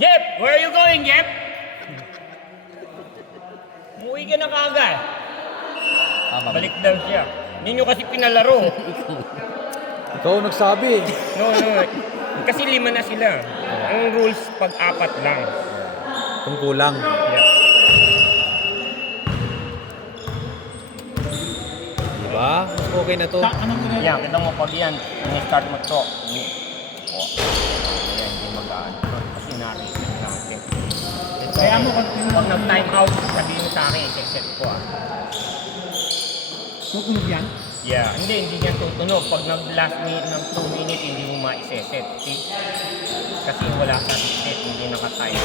Jeff, where are you going, Jeff? Umuwi ka na kaagad. Balik daw siya. Hindi nyo kasi pinalaro. Ikaw nagsabi. No. Kasi 5 na sila. Ang rules, pag-4 lang. Kung kulang. Yeah. Diba? Okay na to. Yan, kita mo pag yan, ini-start mo to. Ayan, hindi magaan. Kasi narin natin. Kaya mo, pag nag-time out, sabihin mo sa akin, i-set ko Tutunog yan? Yeah, hindi yan tutunog. Pag nag-last minute ng 2 minutes, hindi mo ma-set. See? Kasi wala sa set, hindi naka-time.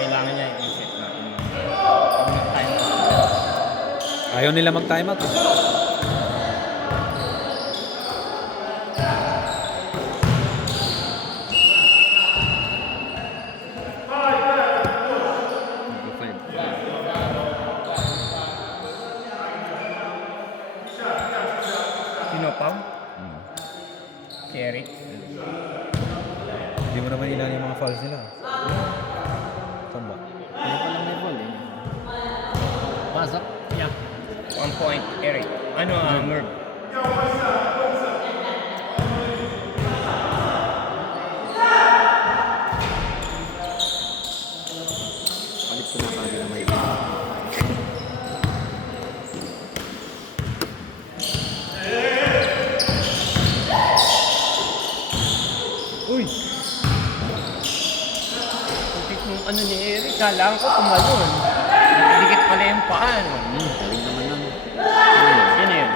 Kailangan niya i-set na. Pag nag-time out. Ayaw nila mag-time out. Sino pa? Si Eric. Hindi mo naman ilan yung mga fouls nila. Saan ba? Ano pa lang may ball eh. Pasok. Yeah. 1 point, Eric. Ano, Merv? Palit ko na kami na may Uy! Putik nung ano ni Eric. Kala ko tumalon. Nagdikit pala yung paan. galing naman nun. Sino yun?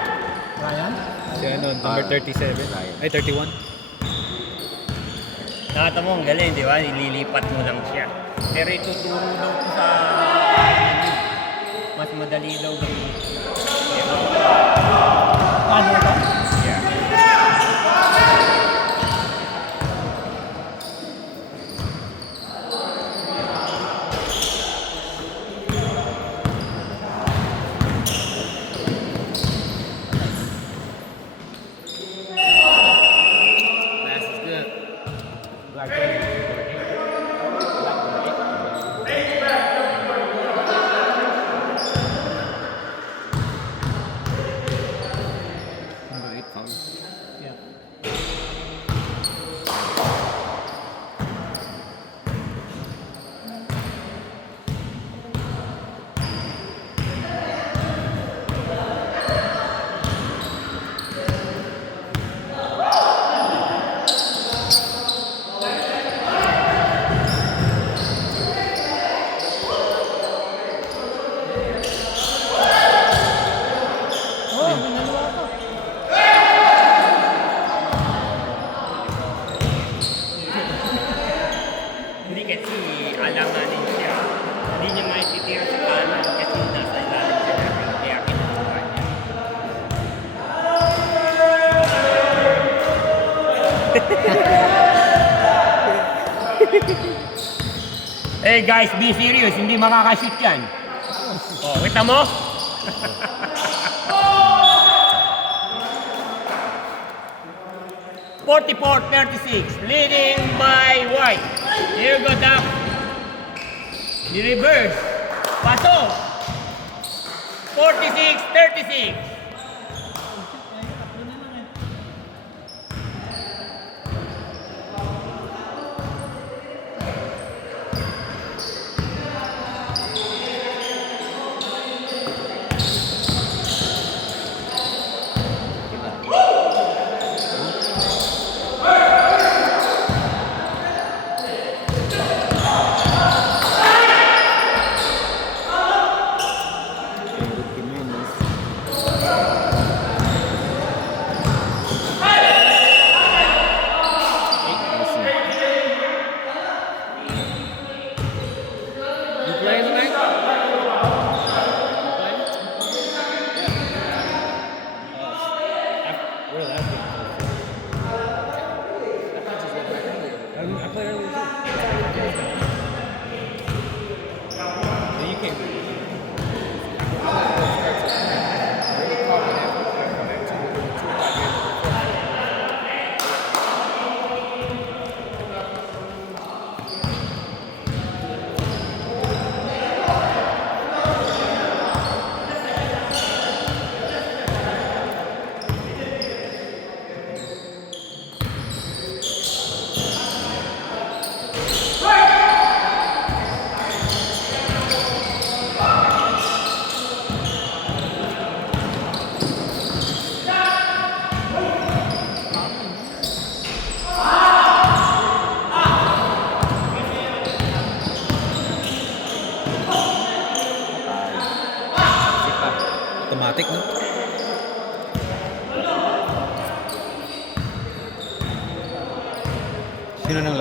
Ryan? Si ano, number 37. Ay, 31. Nakata mo, ang galing, di ba? Ililipat mo lang siya. Pero ituturo daw ko sa... Mas madali daw gamitin. Ano ba? Yeah. Pass is good. Number 8 foul. Yeah. Oh, ginagawa ko. Hindi kasi alanganin siya. Hindi niya maititira sa kanan kasi nasa ilalim siya natin. Kaya kinukuha niya. Hey guys, be serious. Hindi makakashoot yan. Oh, kita mo? (44-36), leading by White. Here go Doc. Reverse. Pasok. 46-36.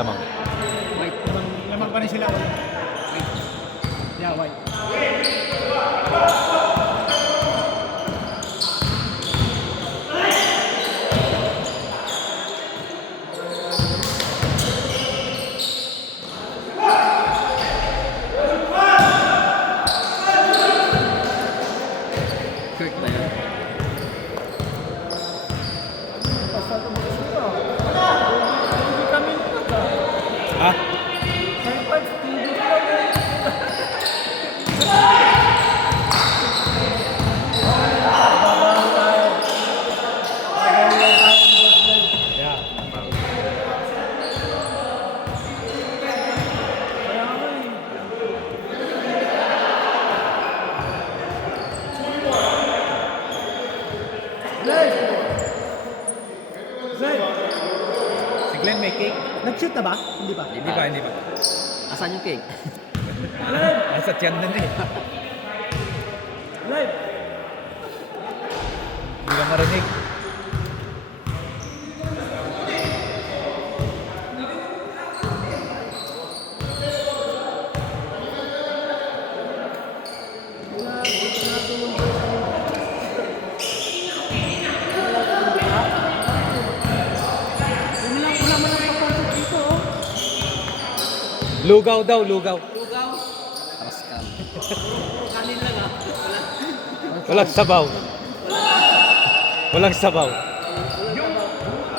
lamang. White. Lamang pa rin sila. Yeah, white. Kirk ba yan? Ha? Yeah. Si Glenn may cake? Nag-shoot na ba? Hindi pa. Hindi pa, hindi pa. Asan yung cake? Nasa tiyan na eh. Live! Hindi ka marinig. Wala mo lang kapasok dito. Lugaw daw, lugaw. Rascal. Walang sabaw. Walang sabaw.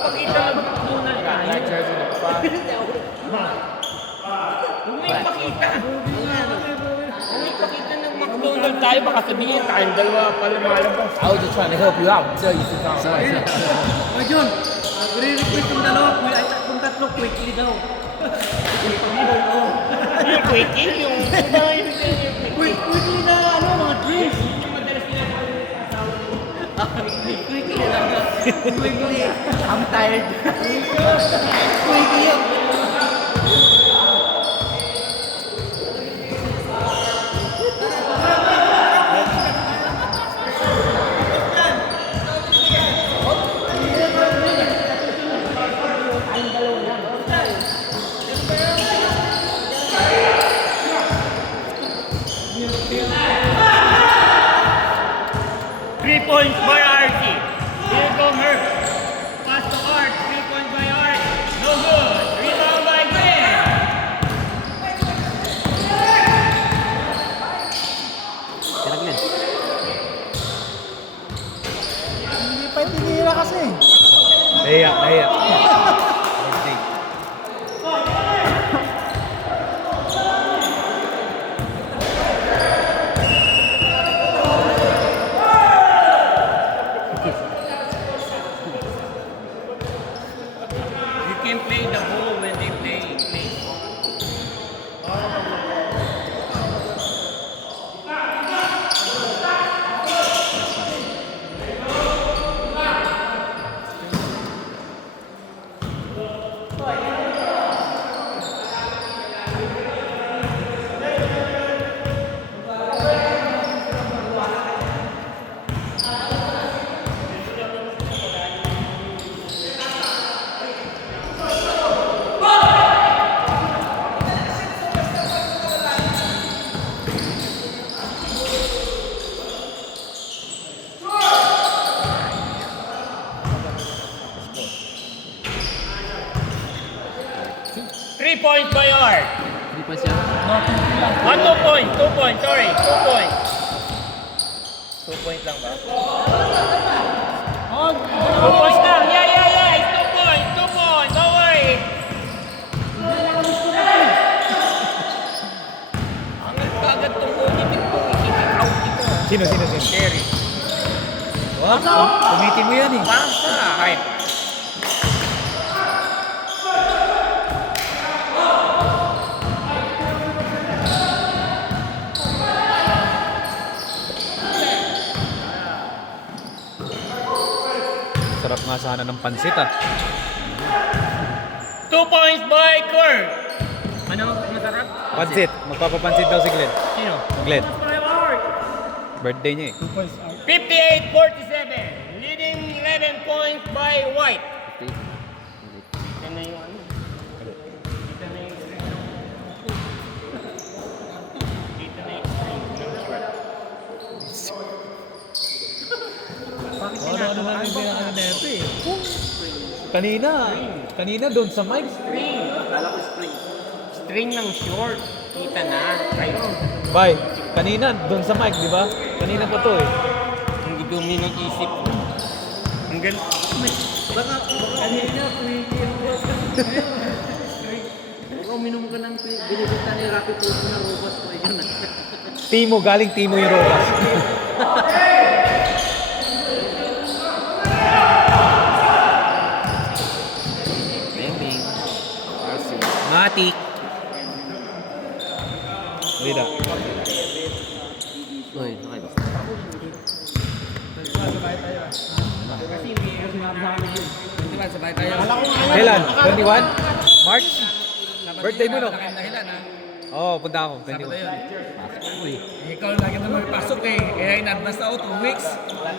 Pakita ng McDonald's tayo. Kung may pakita. Kung may pakita ng McDonald's tayo, baka sabihin tayong dalawa pala malabas. I was just trying to help you out. So you sit down. Sorry. O John, nagre-request yung dalawa. Kung tatlo, quickly daw. Yung quickie, yung Quickly na, mga drinks. Quickly na. Quickly. I'm tired. Quickly. Points by Archie. Here go Merck. Pass to Art. 3 points by Art. No good. Rebound by Glenn. Sila Glenn. Hindi pa tinira kasi. Nahiya, nahiya. Okay. You can play the ball when they play. Three points by Art. 3 points yan. 2 points. 2 points. Sorry. 2 points. 2 points lang ba? 2 points lang. Yeah. It's 2 points. 2 points. Don't worry. Ang agad itong ulitin ko. I-kick out ito. Sino? Terry. Wow, kumitin mo yan eh. Basta. Kahit. Sarap nga sana ng pansit ah. 2 points by Kurt. Ano masarap? Pansit. Magpapapansit daw si Glenn. Sino? Glenn. By Art. Birthday niya eh. 2 points out. 58-47. Leading 11 points by White. 50. Yan na yung ano. Kanina doon sa mic. String. Akala ko spring. String ng short. Kita na. Kayo. Bye. Kanina doon sa mic, di ba? Kanina pa to eh. Hindi dumi ng isip ko. Ang galing. Baka kanina, baka uminom ka ng binibita ni Rapid Tulfo na robot ko yun. Timo, galing Timo yung Rojas. Bembing. Arsi. Matik. Lida. Uy, okay ba? Sabay tayo. Kailan? 21? March? Birthday mo no? Dahilan ha. Oo, punta ako. Sabado 21. yun. Ikaw lagi naman may pasok eh. Eh, in-advance na ako 2 weeks.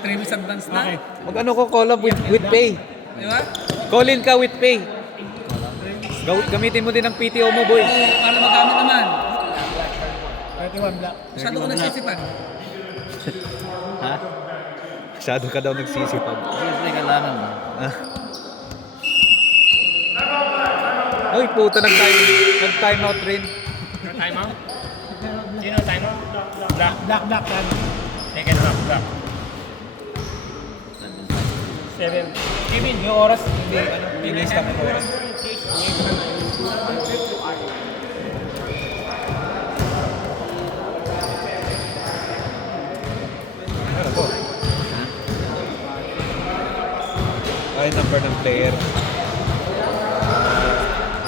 3 weeks advance na. Mag-ano ko collab with pay. Di ba? Call in ka with pay. Gamitin mo din ang PTO mo, boy. Para magamit naman. 31 black. Masyado ko nagsisipan. Ha? Masyado ka daw nagsisipag. Siyempre kailangan mo. Ah. Uy, puta, nag-time out rin. Time out? Sino time out? Black. Black yan. Second half. Black. 7. Kevin, yung oras, hindi, ini-stop yung oras. Ano po? Ay, number ng player.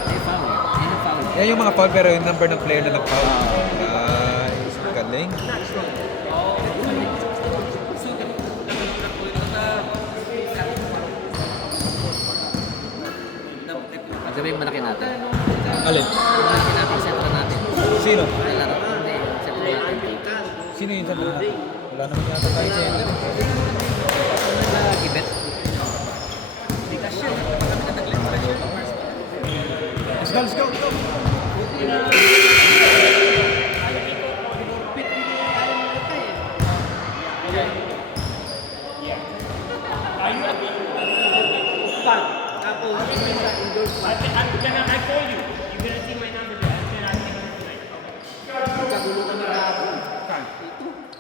May foul. Yan ang foul. Yan yung mga foul, pero yung number ng player na nag-foul. Nice. Galing. At sabihin malaki natin. Alin? Malaki natin, sentro natin. Sino? Kailangan. Hindi, sentro natin. Sino yung center natin? Wala naman yata tayo center. Kibet. Let's go. I told you. You're gonna see my number there. And then I think tonight. Kagulo ka na ako.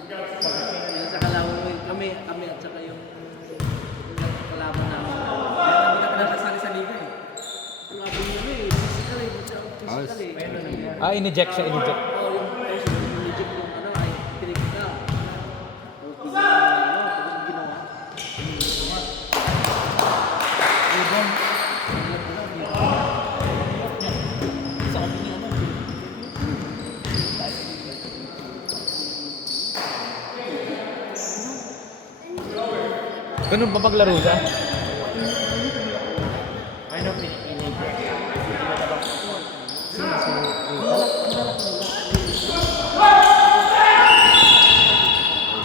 Yung sa kalaban mo, kami at saka yung kalaban namin. Hindi na pinasasali sa liga eh. Kalaban nyo eh, physical eh. Ah, in-eject siya, in-eject. Oo, yung person, yung legit yung ano, ay tinig ka. O, tingin mo, tapos ginawa. Ganun ba maglaro siya? Ano Pilipinas?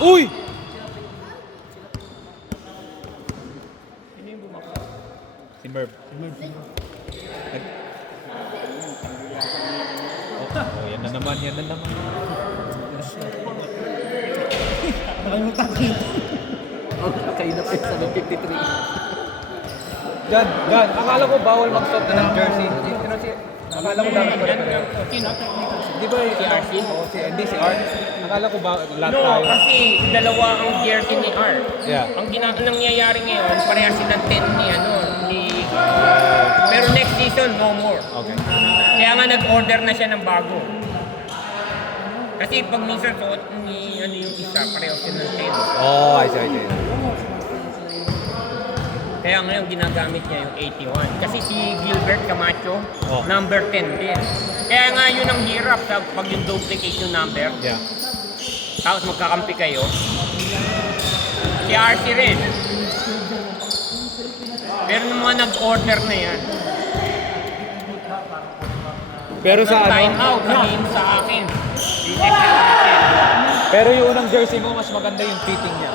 Uy! Si Merv. Oh, yan na naman. Oh, kayo na pa sa 53. Gan. Akala ko bawal mag-stop na ng jersey. Akala ko dapat pa rin. Di ba si RC? Oo, hindi si Art. Akala ko ba lahat No, tayo? kasi dalawa ang jersey ni Art. Yeah. Ang nangyayari ngayon, parehas silang 10 ni pero next season, no more. Okay. Kaya nga nag-order na siya ng bago. Kasi pag minsan suot ni yung isa, pareho sila ng 10. Oh, I see. Kaya ngayon ginagamit niya yung 81. Kasi si Gilbert Camacho, Oh. number 10 din. Kaya nga yun ang hirap sa pag yung duplication number. Yeah. Tapos magkakampi kayo. Si RC rin. Pero nung mga nag-order na yan, Pero sa time ano? out, sabihin sa akin. Rejected natin. Pero yung unang jersey mo, mas maganda yung fitting niya.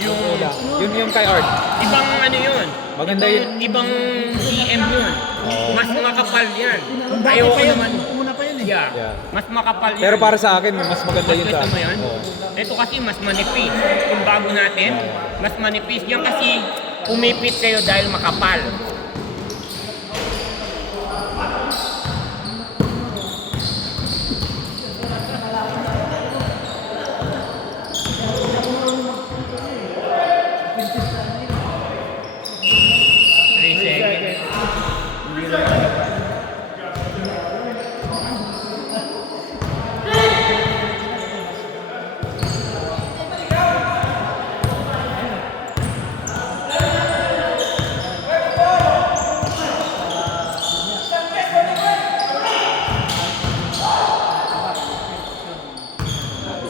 Yung Yung kay Art. ibang ano yun. Maganda yun. Ibang CM yun. Oo. Mas makapal yan. Ayoko naman. Una pa yun eh. Yeah. Mas makapal yan. Pero para sa akin, mas maganda yun sa Gusto mo yan? Oo. Ito kasi mas manipis. Yung bago natin, mas manipis. Yan kasi pumipit kayo dahil makapal.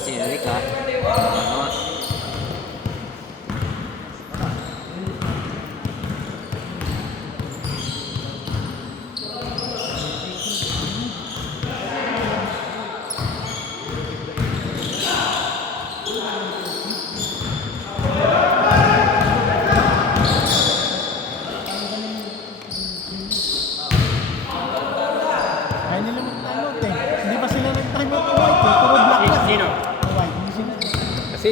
Si Eric ha. Ano? Ay, nila mag-timeout eh. Hindi pa sila nag-timeout o white eh. Puro black lang. Sino? White, hindi sila. Kasi,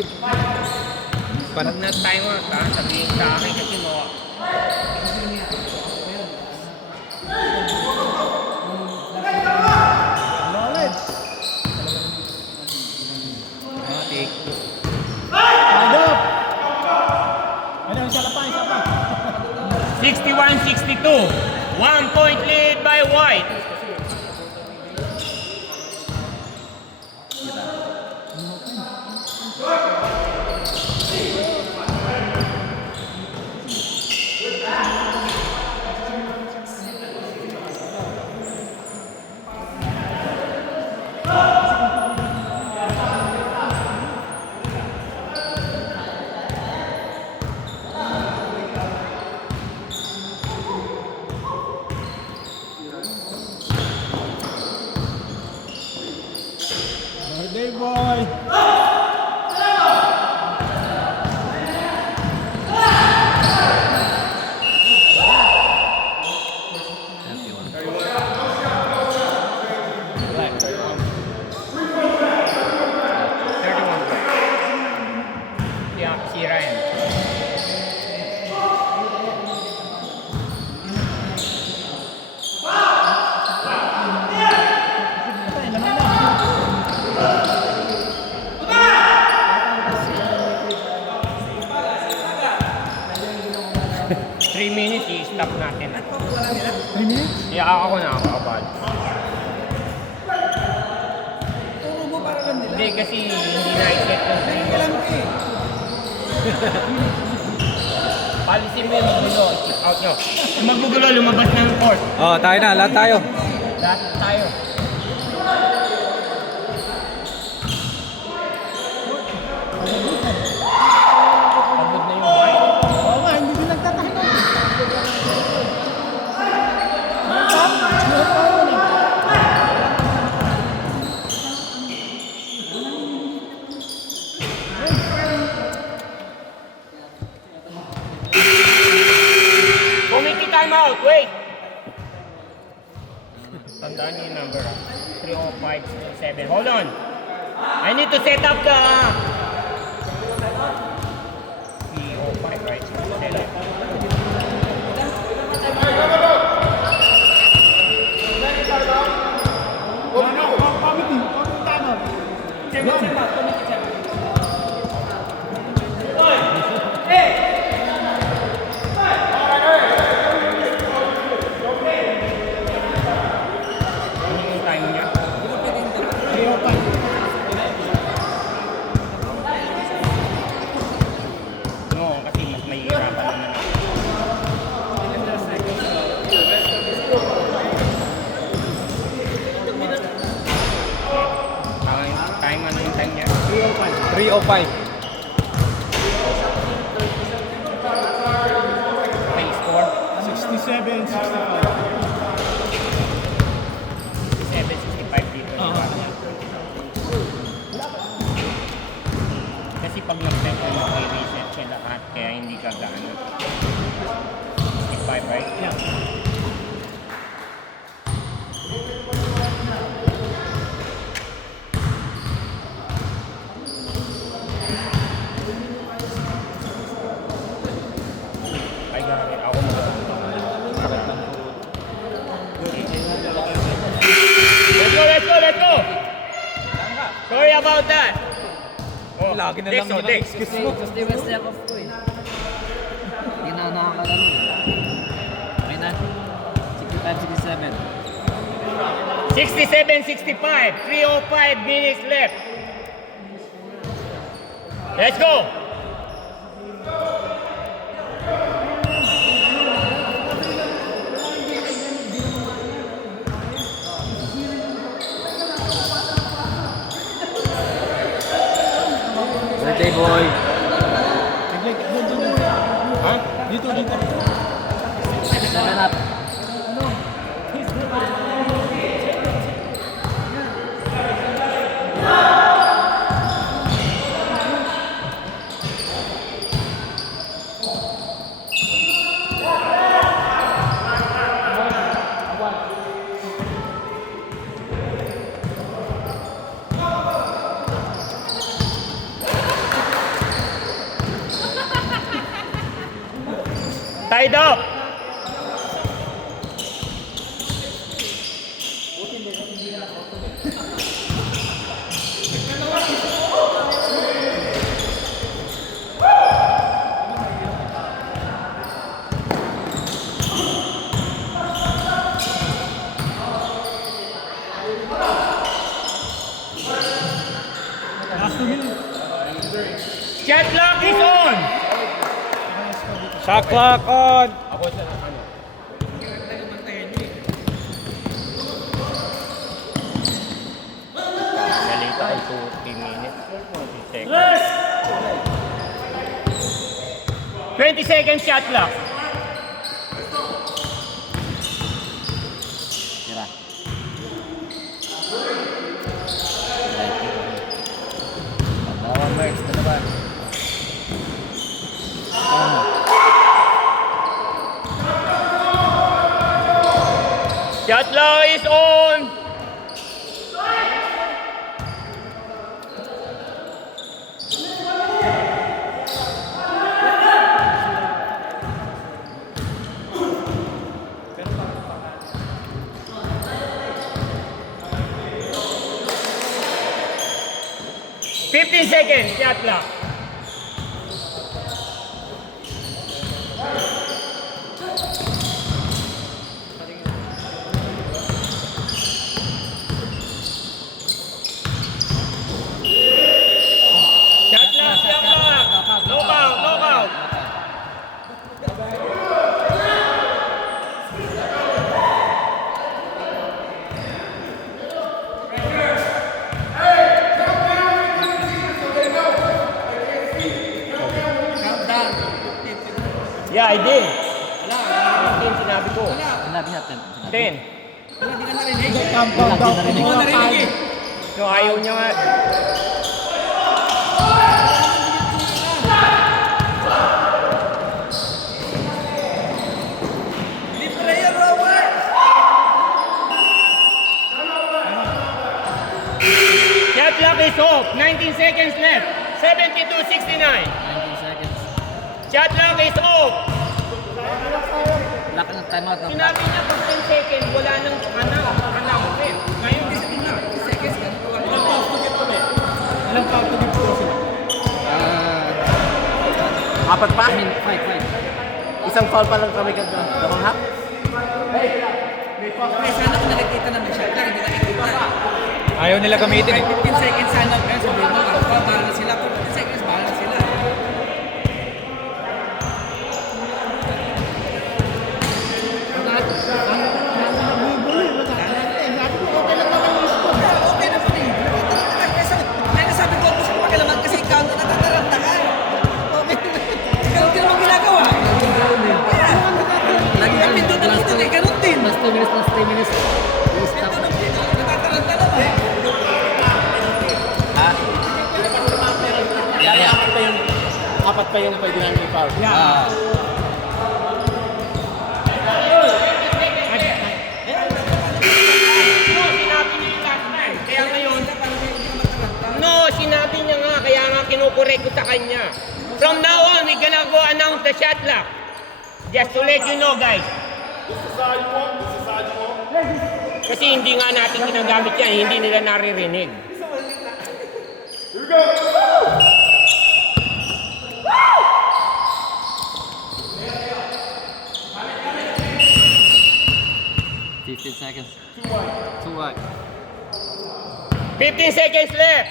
Pag na-time out ka, sabihin sa akin kasi mo, ano ulit? take 61-62. 1 point lead by White. Birthday boy! Si Ryan. Patay, naman na. 3 minutes, i-stop natin. 3 minutes? Yeah, ako na ako abad. Turo mo para lang nila. Hindi kasi hindi na-set yung 3 minutes. Alam ko eh. Policy mo yung magulo, keep out nyo. Kung magbugulo, lumabas ng court. Oh, tayo na. Lahat tayo. Lahat tayo. Pagod na yung white. Oo nga, hindi din nagtatahiman. Committee timeout, wait! Tandaan niyo yung number. 305-7. Hold on. I need to set up the... 305, right? Set up. Ano yung time niya? No, kasi mas mahihirapan naman ako. Time, ano yung time niya? 305. Okay, score? 67, 65. 765 dito. Kasi pag nag-tempo mo, i-reset siya lahat, kaya hindi ka gaano. 65, right? Yeah. let's go! Sorry about that. Oh, Lagi na lang Dex, oh, yun ang Dex. excuse mo. Tuesday, Wednesday ako po eh. Hindi na nakakalaro eh. Okay na. 65, 67. 67-65. 3:05 minutes left. Let's go! Birthday boy. Ha? Dito. 7 up. Tied up! Shot clock is on! Shot clock on! Ako sa ano? Nalita ko 2 minutes. 20 seconds shot clock. Tira. Dalawa Merks, dalawa. Shot clock is on! Fifteen seconds, shot clock. Shot clock, shot clock. Knockout, knockout. Countdown. Yeah, I did. Wala, sinabi ko. Sinabi natin. 10. Wala, di ka narinig. Hindi Hindi ko narinig eh. No, ayaw niya nga. Hindi player, Robert. Shot clock is off. 19 seconds left. 72-69. 19 seconds. Shot clock is off. Wala ka ng timeout ng Sinabi niya pag 10 seconds, wala nang anak. Ngayon, Seconds ka. Ilang foul to give po sila? Apat pa? 5. Isang foul pa lang kami kagad. Damang hap. Ay, sana kung nakikita naman siya. Lang, hindi nakikita. Ayaw nila gamitin eh. 15 seconds sana. Kaya sabihin mo, bahala na sila. 15 seconds, bahala na sila. Okay na po eh. Kaya sabi ko, gusto ko pakilaman kasi ikaw ang natataranta ka. Okay. Ikaw din naman ginagawa. Kaya, lagi ka pindot na pindot eh. Ganun din. Last 2 minutes, last 3 minutes. Stop. Natataranta naman eh. Ha? Apat pa yung pwede namin i-foul. Ah. No, sinabi niya yung last time. Kaya ngayon, no, sinabi niya nga. Kaya nga kinukorek ko sa kanya. From now on, we're gonna go announce the shot clock. Just to let you know, guys. Kasi hindi nga natin ginagamit yan, hindi nila naririnig. seconds. 2 wide. 15 seconds left!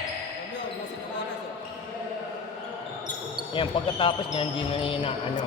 Yan, pagkatapos niyan, hindi na ano.